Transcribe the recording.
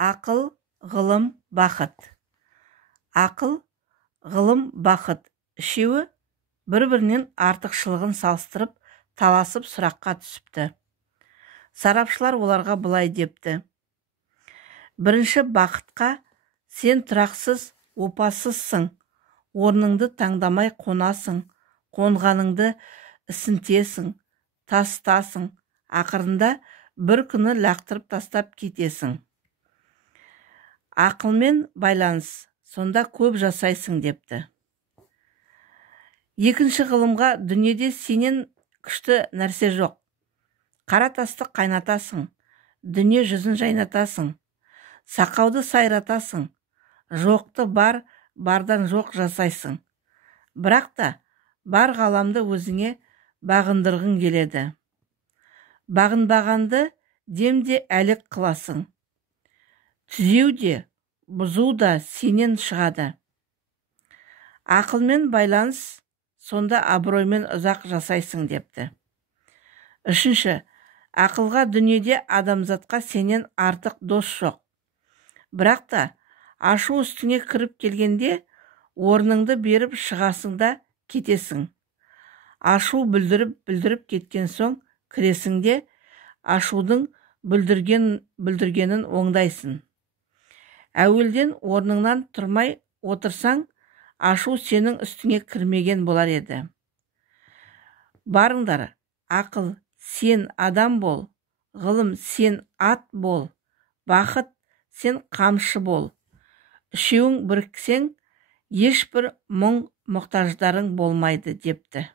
Ақыл, ғылым, бақыт. Ақыл, ғылым, бақыт үшеуі бір-бірінен артықшылығын салыстырып, таласып сұраққа түсіпті. Сарапшылар оларға былай депті: бірінші бақытқа сен тұрақсыз, опасызсың, орныңды таңдамай қонасың, қонғаныңды ісінтесің, тастасың, ақырында бір күні лақтырып тастап кетесің. Ақылмен байланыс, сонда көп жасайсың депті. Екінші ғылымға дүниеде сенен күшті нәрсе жоқ. Қара тасты қайнатасың, дүние жүзін жайнатасың, сақауды сайратасың, жоқты бар, бардан жоқ жасайсың. Бірақ та бар ғаламды өзіңе бағындырғың келеді. Бағынбағанды демде әлек қыласың. Түзеу де, бұзу да сенен шығады. Ақылмен байланыс, сонда абыроймен ұзақ жасайсың депті. Үшінші, ақылға дүниеде адамзатқа сенен артық дос жоқ. Бірақ та ашу үстіңе кіріп келгенде орныңды беріп шығасың да кетесің. Ашу бүлдіріп кеткен соң кіресің де ашудың бүлдіргенін оңдайсың. Әуелден орныңнан тұрмай отырсаң, ашу сенің үстіңе кірмеген болар еді. Барыңдар, ақыл, сен адам бол, ғылым, сен ат бол, бақыт, сен қамшы бол. Үшеуің біріксең, ешбір мұң мұқтаждарың болмайды депті.